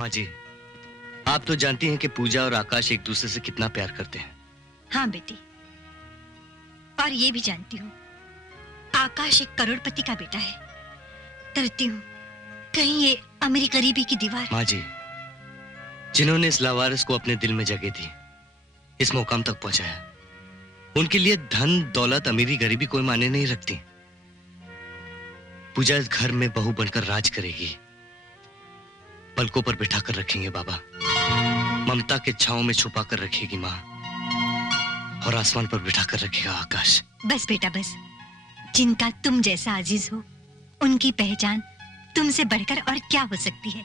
माँ जी, आप तो जानती हैं कि पूजा और आकाश एक दूसरे से कितना प्यार करते हैं। हाँ बेटी, और ये भी जानती हूँ आकाश एक करोड़पति का बेटा है। डरती हूँ कहीं ये अमीरी गरीबी की दीवार। माँ जी, जिन्होंने इस लावारिस को अपने दिल में जगह दी, इस मुकाम तक पहुंचाया, उनके लिए धन दौलत अमीरी गरीबी कोई मायने नहीं रखती। पूजा इस घर में बहू बनकर राज करेगी, पलकों पर बिठा कर रखेंगे बाबा, ममता के छांव में छुपा कर रखेगी माँ, और आसमान पर बिठा कर रखेगा आकाश। बस बेटा बस, जिनका तुम जैसा अजीज हो उनकी पहचान तुमसे बढ़कर और क्या हो सकती है।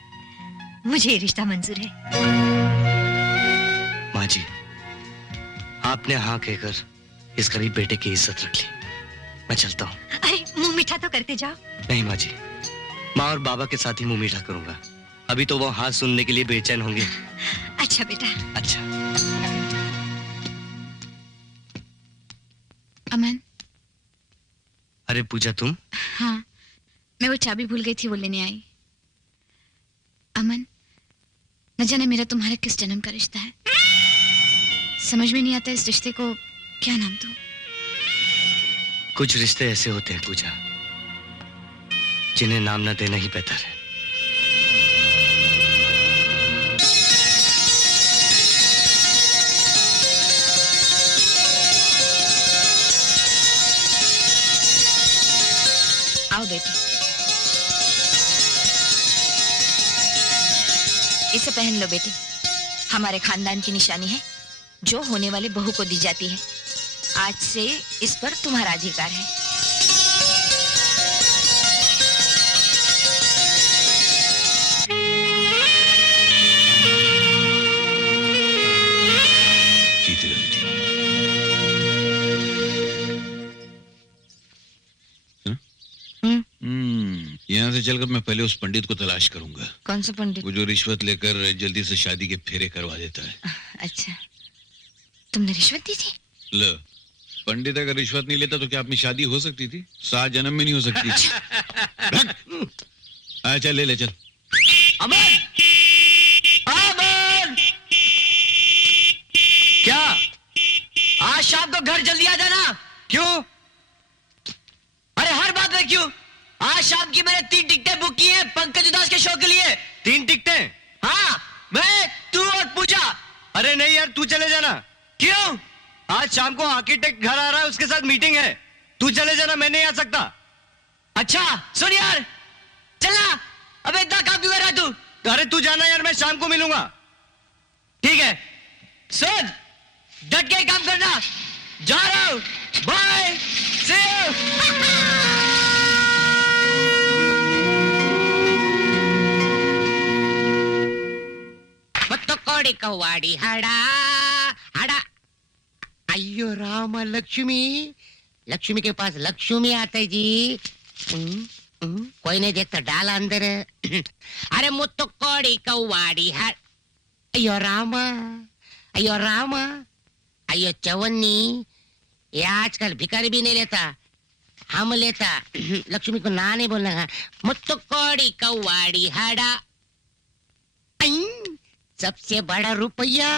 मुझे ये रिश्ता मंजूर है। माँ जी, आपने हाँ कहकर इस गरीब बेटे की इज्जत रख ली। मैं चलता हूँ। अरे मुंह मीठा तो करते जाओ। नहीं माँ जी, माँ और बाबा के साथ ही मुंह मीठा करूंगा। अभी तो वो हाथ सुनने के लिए बेचैन होंगे। अच्छा बेटा। अच्छा। अमन। अरे पूजा, तुम? हाँ, मैं वो चाबी भूल गई थी, वो लेने आई। अमन, न जाने मेरा तुम्हारा किस जन्म का रिश्ता है। समझ में नहीं आता इस रिश्ते को क्या नाम दूं। कुछ रिश्ते ऐसे होते हैं पूजा, जिन्हें नाम न देना ही बेहतर है। आओ बेटी, इसे पहन लो बेटी। हमारे खानदान की निशानी है जो होने वाली बहू को दी जाती है। आज से इस पर तुम्हारा अधिकार है। जीती रहो बेटी। यहाँ से चलकर मैं पहले उस पंडित को तलाश करूंगा। कौन सा पंडित? वो जो रिश्वत लेकर जल्दी से शादी के फेरे करवा देता है। अच्छा, तुमने रिश्वत दी थी? लो, पंडित अगर रिश्वत नहीं लेता तो क्या अपनी शादी हो सकती थी? 7 जन्म में नहीं हो सकती। चल ले ले चल। अमन! अमन! क्या आज शाम को घर जल्दी आ जाना? क्यों? अरे हर बात में क्यों? आज शाम की मैंने 3 टिकटें बुक की हैं पंकज उदास के शो के लिए। 3 टिकटें? हाँ, मैं, तू और पूजा। अरे नहीं यार, तू चले जाना। क्यों? आज शाम को आर्किटेक्ट घर आ रहा है, उसके साथ मीटिंग है। तू चले जाना, मैं नहीं आ सकता। अच्छा सुन यार, चलना। अबे इतना काम क्यों कर रहा है तू? अरे तू जाना यार, मैं शाम को मिलूंगा। ठीक है, सुन, डट के काम करना। जा रहा हूं, बाय, सी यू। कोड़ी कौवाड़ी हड़ा हड़ा। अयो राम, लक्ष्मी, लक्ष्मी के पास लक्ष्मी आता है जी। कोई नहीं देखता, डाला अंदर। अरे मुत्तो कोड़ी कौवाड़ी हड़। अयो राम, अयो राम, अयो चवन्नी, ये आजकल भिखारी भी नहीं लेता, हम लेता। लक्ष्मी को ना नहीं बोलना। मुत्तो कोड़ी कौवाड़ी हड़ा। सबसे बड़ा रुपया।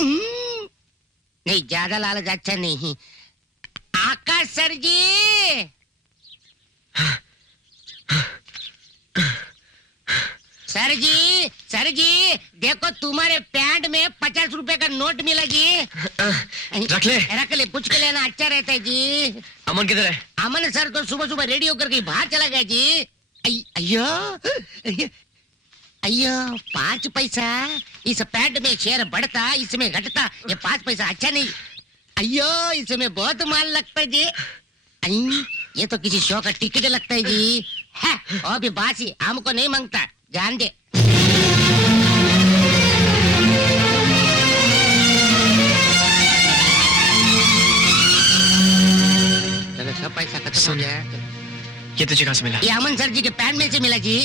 नहीं, ज्यादा लालच अच्छा नहीं। आकाश सर जी, सर जी, सर जी, देखो तुम्हारे पैंट में 50 रुपए का नोट मिला जी। रख ले। रख ले, पूछ के लेना, अच्छा रहता है जी। अमन किधर है? अमन सर तो सुबह सुबह रेडियो करके बाहर चला गया जी। अयो अयो, 5 पैसा। इस पैंट में शेयर बढ़ता, इसमें घटता। ये 5 पैसा अच्छा नहीं। अयो, इसमें बहुत माल लगता है जी। ये तो किसी शो का टिकट लगता है जी। है, और भी बासी, हमको नहीं मांगता, जान दे। चलो, सब पैसा खत्म हो गया। ये तुझे कहाँ से मिला? ये अमन सर जी के पैंट में से मिला जी।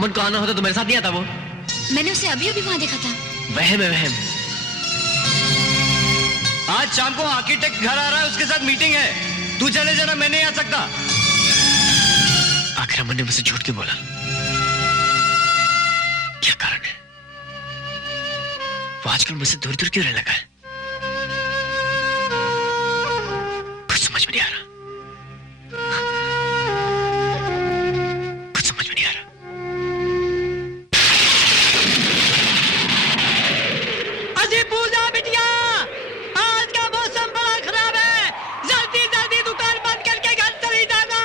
अमन को आना होता तो मेरे साथ नहीं आता वो। मैंने उसे अभी अभी वहां देखा था। वहम है वहम। आज शाम को आर्किटेक्ट घर आ रहा है, उसके साथ मीटिंग है। तू चले जाना, मैं नहीं आ सकता। आखिर अमन ने मुझसे झूठ क्यों बोला? क्या कारण है? वो आजकल मुझसे दूर दूर क्यों रहने लगा है? कुछ समझ में नहीं आ रहा। कुछ समझ में नहीं आ रहा। अजी पूजा बिटिया, आज का मौसम बड़ा खराब है। जल्दी जल्दी दुकान बंद करके घर चली जाना।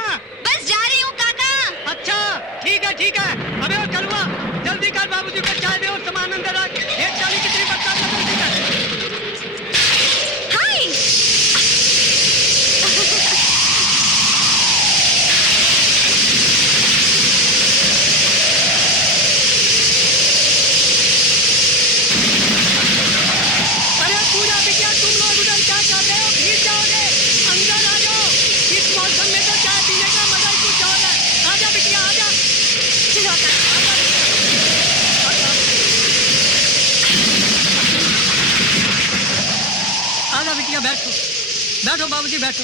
बस जा रही हूँ काका। अच्छा ठीक है। अबे और कलवा, जल्दी कर, बाबूजी को चाय दे और सामान अंदर रख। एक चाली कितनी बता दे, जल्दी कर। हाय। अरे पूजा बिटिया, तुम लोग उधर क्या कर रहे हो? भीग जाओगे, अंदर आ जाओ। इस मौसम में तो चाय पीने का मजा ही कुछ और है। आजा बिटिया आजा। चलो काका। आजा बिटिया, बैठो बैठो बाबूजी बैठो।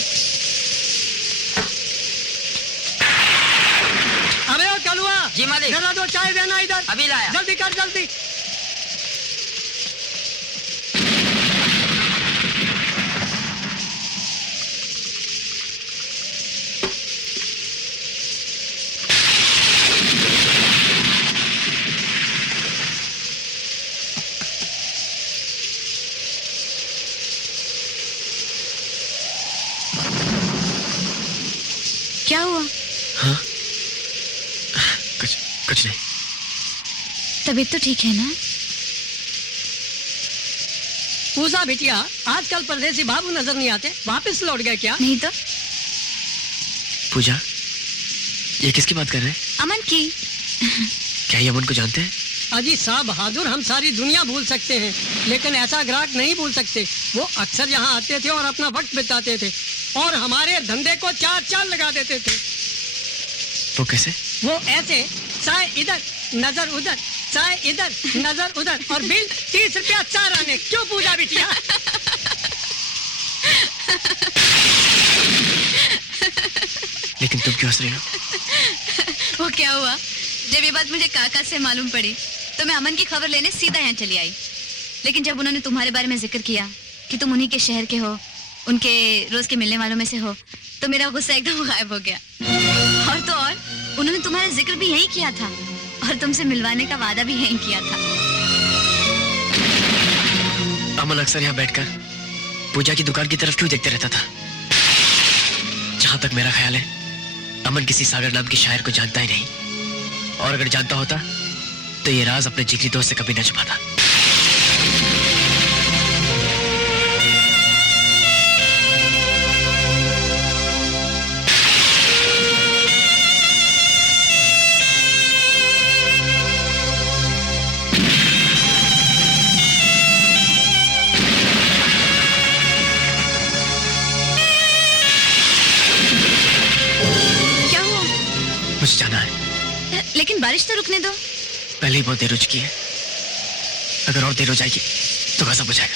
अबे ओ कलुआ, जी मालिक। जरा दो चाय देना इधर। अभी लाया। जल्दी कर जल्दी। क्या हुआ? हाँ? कुछ नहीं। तबीयत तो ठीक है ना? पूजा बिटिया, आजकल परदेसी बाबू नजर नहीं आते, वापस लौट गए क्या? नहीं तो। पूजा, ये किसकी बात कर रहे हैं? अमन की। क्या ये अमन को जानते हैं? अजी साहब बहादुर, हम सारी दुनिया भूल सकते हैं, लेकिन ऐसा ग्राहक नहीं भूल सकते। वो अक्सर यहाँ आते थे और अपना वक्त बिताते थे और हमारे धंधे को चार चाल लगा देते थे। वो कैसे? वो ऐसे, चाय इधर नजर उधर, चाय इधर नजर उधर, और बिल 30 रुपया 4 आने। क्यों पूजा बिटिया? लेकिन तुम क्यों हंस रही हो? वो क्या हुआ, जब ये बात मुझे काका से मालूम पड़ी तो मैं अमन की खबर लेने सीधा यहाँ चली आई। लेकिन जब उन्होंने तुम्हारे बारे में जिक्र किया कि तुम उन्हीं के शहर के हो, उनके रोज के मिलने वालों में से हो, तो मेरा गुस्सा एकदम गायब हो गया। और तो और उन्होंने तुम्हारा जिक्र भी यही किया था और तुमसे मिलवाने का वादा भी यही किया था। अमन अक्सर यहाँ बैठकर पूजा की दुकान की तरफ क्यों देखते रहता था? जहां तक मेरा ख्याल है, अमन किसी सागर नाम के शायर को जानता ही नहीं, और अगर जानता होता तो ये राज अपने जिगरी दोस्त से कभी न छुपाता। क्या हुआ? मुझे जाना है। लेकिन बारिश तो रुकने दो। पहले ही बहुत देर हो चुकी है, अगर और देर हो जाएगी तो गजब हो जाएगा।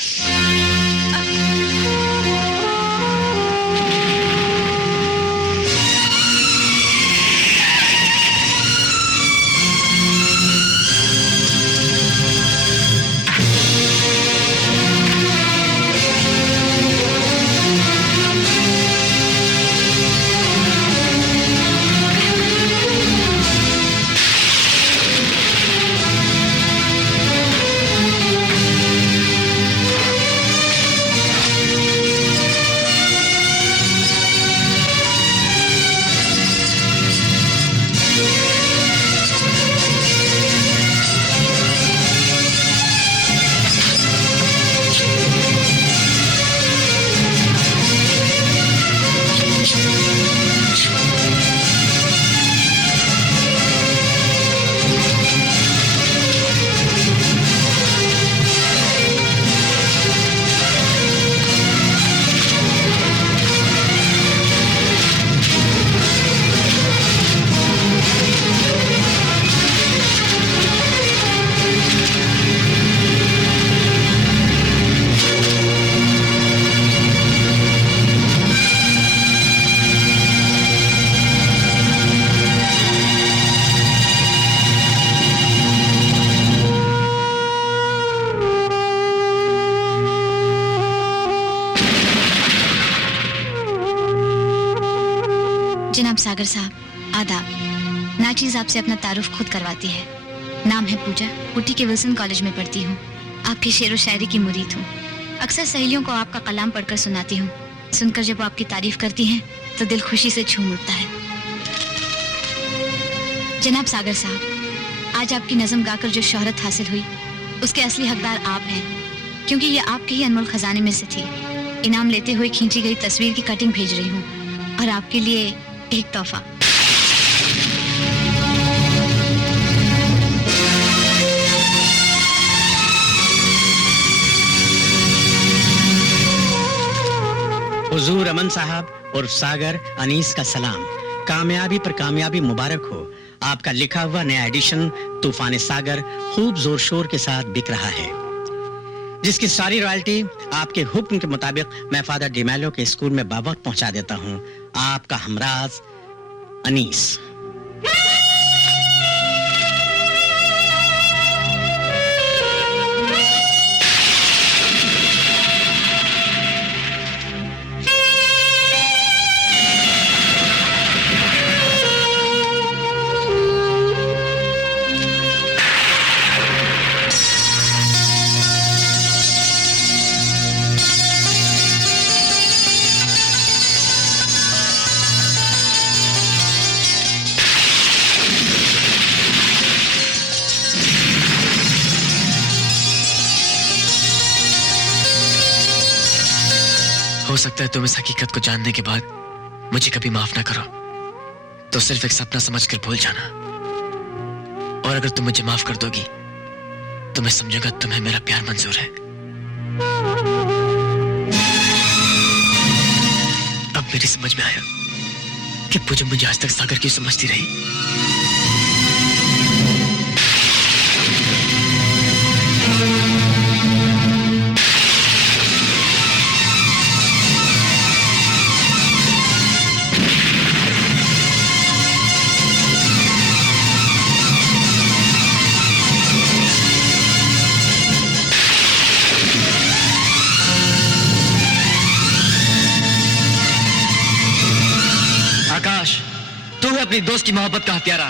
सागर साहब, आदाब। नाचीज आपसे अपना तारुफ खुद करवाती है। नाम है पूजा, ऊटी के विल्सन कॉलेज में पढ़ती हूँ। आपकी शेर व शायरी की मुरीद हूँ। अक्सर सहेलियों को आपका कलाम पढ़कर सुनाती हूँ। सुनकर जब वो आपकी तारीफ करती हैं तो दिल खुशी से झूम उठता है। जनाब सागर साहब, आज आपकी नज़म गाकर जो शोहरत हासिल हुई उसके असली हकदार आप हैं, क्योंकि ये आपके ही अनमोल खजाने में से थी। इनाम लेते हुए खींची गई तस्वीर की कटिंग भेज रही हूँ और आपके लिए एक तोहफा। हुजूर अमन साहब और सागर अनीस का सलाम। कामयाबी पर कामयाबी मुबारक हो। आपका लिखा हुआ नया एडिशन तूफान सागर खूब जोर शोर के साथ बिक रहा है, जिसकी सारी रॉयल्टी आपके हुक्म के मुताबिक मैं फादर डिमेलो के स्कूल में बावक्त पहुंचा देता हूं। आपका हमराज अनीस। हो सकता है तुम इस हकीकत को जानने के बाद मुझे कभी माफ ना करो, तो सिर्फ एक सपना समझकर भूल जाना। और अगर तुम मुझे माफ कर दोगी तो मैं समझूंगा तुम्हें मेरा प्यार मंजूर है। अब मेरी समझ में आया कि पूजा मुझे आज तक सागर क्यों समझती रही। आकाश, तू है अपनी दोस्त की मोहब्बत का हत्यारा।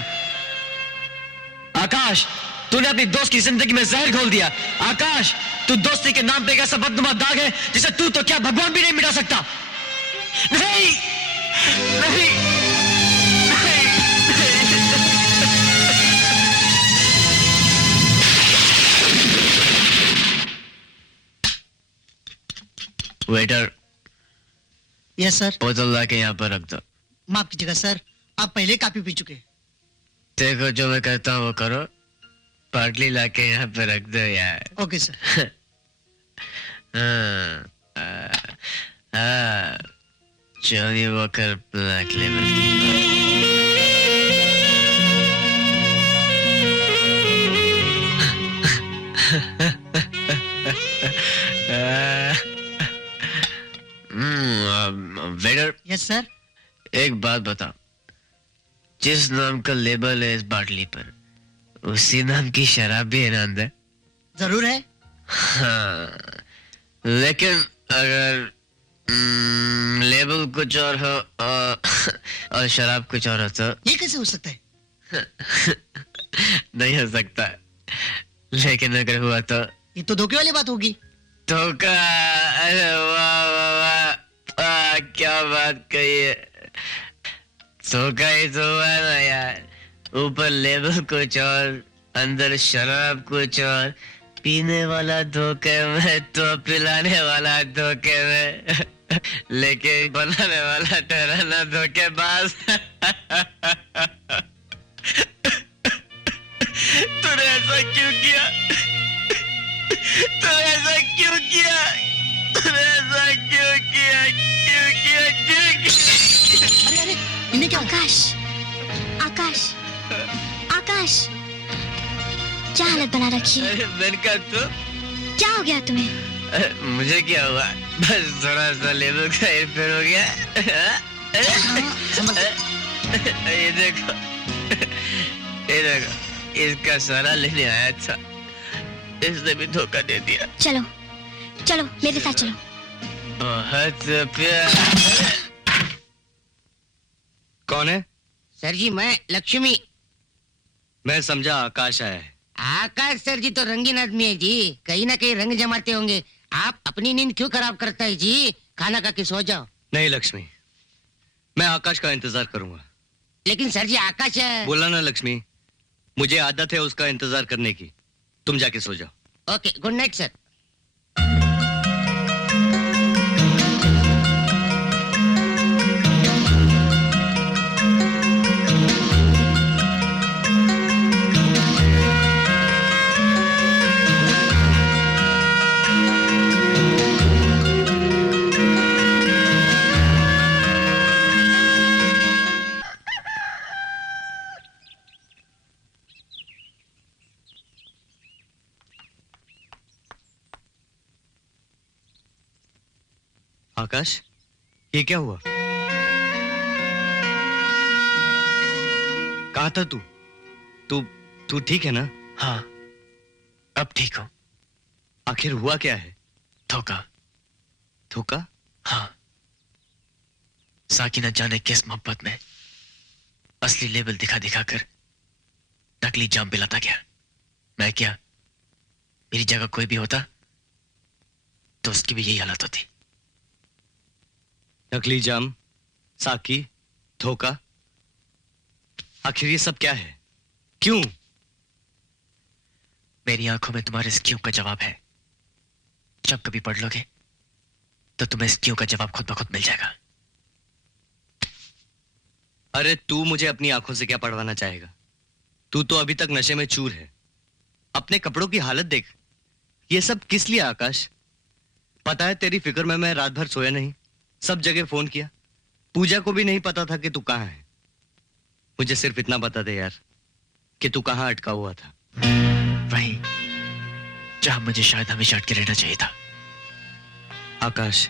आकाश, तूने अपनी दोस्त की जिंदगी में जहर घोल दिया। आकाश, तू दोस्ती के नाम पे एक ऐसा बदनुमा दाग है जिसे तू तो क्या भगवान भी नहीं मिटा सकता। नहीं, नहीं, वेटर, यस सर। बोतल लाके यहाँ पर रख दो। माफ कीजिएगा सर, आप पहले काफी पी चुके। देखो जो मैं कहता हूँ वो करो। पार्टली लाके यहाँ पे रख दो यार। Okay sir. Johnny walker black label. Waiter, yes sir. एक बात बता, जिस नाम का लेबल है इस बाटली पर उसी नाम की शराब भी है ना अंदर? जरूर है। हाँ, लेकिन अगर लेबल कुछ और हो और शराब कुछ और हो तो? ये कैसे हो सकता है? नहीं हो सकता, लेकिन अगर हुआ तो? ये तो धोखे वाली बात होगी। धोखा? अरे वाह वाह वाह, क्या बात कही है। धोखा ही तो हुआ ना यार। ऊपर लेबल कुछ और, अंदर शराब कुछ और। पीने वाला धोखे में तो पिलाने वाला धोखे में, लेकिन बनाने वाला ठहराना धोखेबाज। तूने ऐसा क्यों किया? तूने ऐसा क्यों किया? तूने ऐसा क्यों किया? क्यों किया? क्यों किया? अरे अरे, इन्हें क्या? आकाश, आकाश, आकाश, क्या हालत बना रखी है? अरे मैंने कहा तो क्या हो गया तुम्हें? मुझे क्या हुआ? बस थोड़ा सा लेबल का हेरफेर हो गया। ये देखो, ये देखो, इसका सारा लेने आया था, इसने भी धोखा दे दिया। चलो, चलो मेरे साथ चलो। बहुत प्यार। कौन है? सर जी मैं लक्ष्मी। मैं समझा आकाश आया है। आकाश सर जी तो रंगीन आदमी है जी, कहीं ना कहीं रंग जमाते होंगे। आप अपनी नींद क्यों खराब करता है जी? खाना खा के सो जाओ। नहीं लक्ष्मी, मैं आकाश का इंतजार करूंगा। लेकिन सर जी आकाश है। बोला ना लक्ष्मी, मुझे आदत है उसका इंतजार करने की। तुम जाके सो जाओ। Okay, good night sir. Akash, ये क्या हुआ? कहाँ था तू? तू ठीक है ना? हाँ, अब ठीक हूं। आखिर हुआ क्या है? धोखा। धोखा? हाँ, साकी न जाने किस मोहब्बत में असली लेबल दिखा दिखा कर नकली जाम पिलाता गया। मैं क्या, मेरी जगह कोई भी होता तो उसकी भी यही हालत होती। नकली जाम, साकी, धोखा, आखिर ये सब क्या है? क्यों? मेरी आंखों में तुम्हारे इस क्यों का जवाब है। जब कभी पढ़ लोगे तो तुम्हें इस क्यों का जवाब खुद ब खुद मिल जाएगा। अरे तू मुझे अपनी आंखों से क्या पढ़वाना चाहेगा? तू तो अभी तक नशे में चूर है। अपने कपड़ों की हालत देख। ये सब किस लिए आकाश? पता है तेरी फिक्र में मैं रात भर सोया नहीं, सब जगह फोन किया। पूजा को भी नहीं पता था कि तू कहाँ है। मुझे सिर्फ इतना बता दे यार कि तू कहाँ अटका हुआ था। वहीं जहां मुझे शायद हमेशा अटके रहना चाहिए था। आकाश,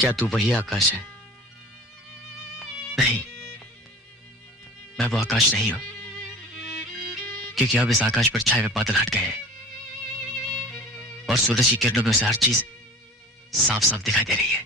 क्या तू वही आकाश है? नहीं, मैं वो आकाश नहीं हूं, क्योंकि अब इस आकाश पर छाए हुए बादल हट गए हैं और सूरज की किरणों में उसे हर चीज साफ साफ दिखाई दे रही है।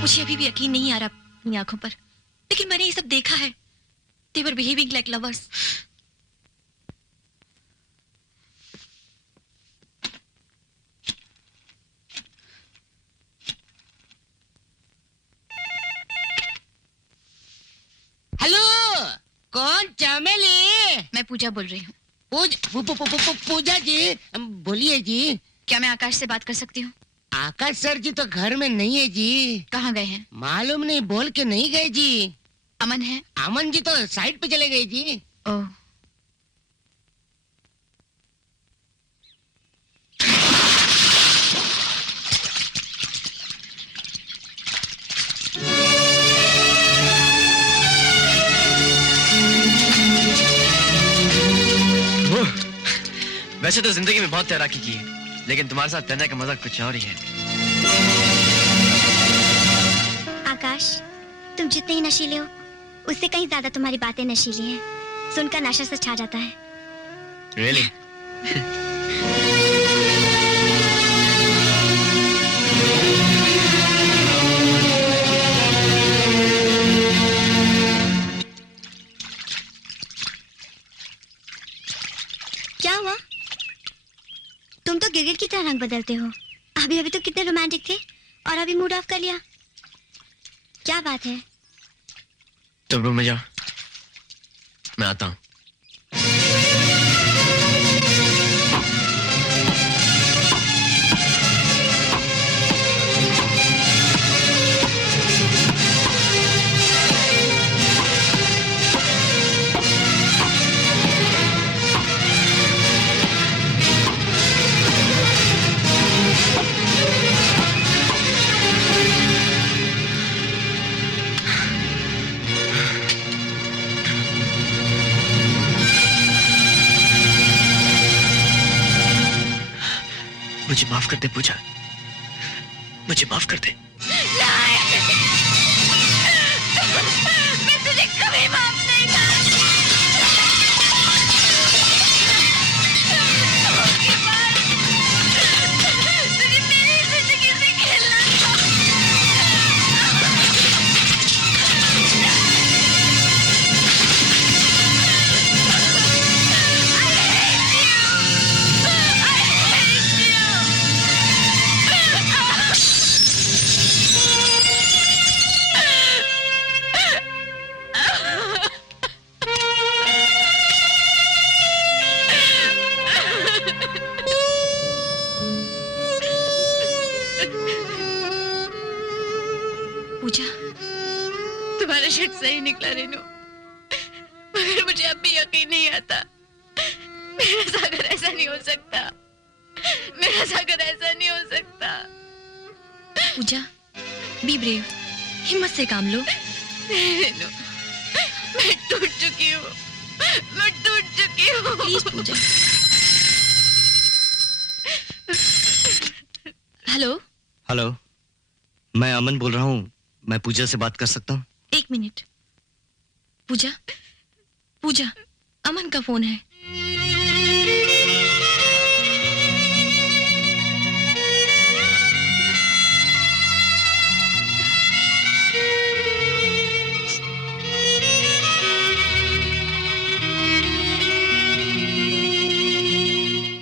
मुझे अभी भी यकीन नहीं आ रहा अपनी आंखों पर, लेकिन मैंने ये सब देखा है। They were behaving like lovers. Hello, कौन? चमेली? मैं पूजा बोल रही हूँ। पूजा जी, बोलिए जी। क्या मैं आकाश से बात कर सकती हूँ? आकाश सर जी तो घर में नहीं है जी। कहाँ गए हैं? मालूम नहीं, बोल के नहीं गए जी। अमन है? अमन जी तो साइड पे चले गए जी। ओह, वैसे तो जिंदगी में बहुत तैराकी की है, लेकिन तुम्हारे साथ तैरने का मजा कुछ और ही है। आकाश, तुम जितने ही नशीले हो उससे कहीं ज्यादा तुम्हारी बातें नशीली हैं। सुनकर नशा से छा जाता है। Really? क्या हुआ? तुम तो गिरगिट की तरह रंग बदलते हो। अभी अभी तो कितने रोमांटिक थे और अभी मूड ऑफ कर लिया। क्या बात है? तुम रूम में जाओ, मैं आता हूँ। मुझे माफ कर दे पूजा, मुझे माफ कर दे। मैं तुझे कभी माफ नहीं करूंगी। तुझे मेरी जिंदगी से खेलना था। पूजा, तुम्हारा शर्ट सही निकला रेनू, मगर मुझे अब भी यकीन नहीं आता। मेरा सागर ऐसा नहीं हो सकता, मेरा सागर ऐसा नहीं हो सकता। पूजा, बी ब्रेव, हिम्मत से काम लो। रेनू, मैं टूट चुकी हूँ, मैं टूट चुकी हूँ। Please Puja. हेलो, हेलो, मैं अमन बोल रहा हूँ। मैं पूजा से बात कर सकता हूँ? एक मिनट। पूजा, पूजा, अमन का फोन है।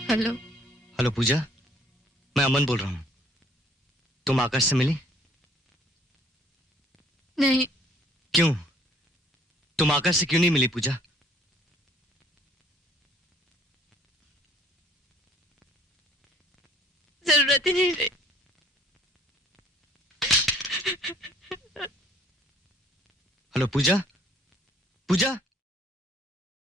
हेलो, हेलो पूजा, मैं अमन बोल रहा हूँ। तुम आकाश से मिली? नहीं, क्यों? तुम आकाश से क्यों नहीं मिली पूजा? जरूरत ही नहीं रही। हेलो पूजा, पूजा।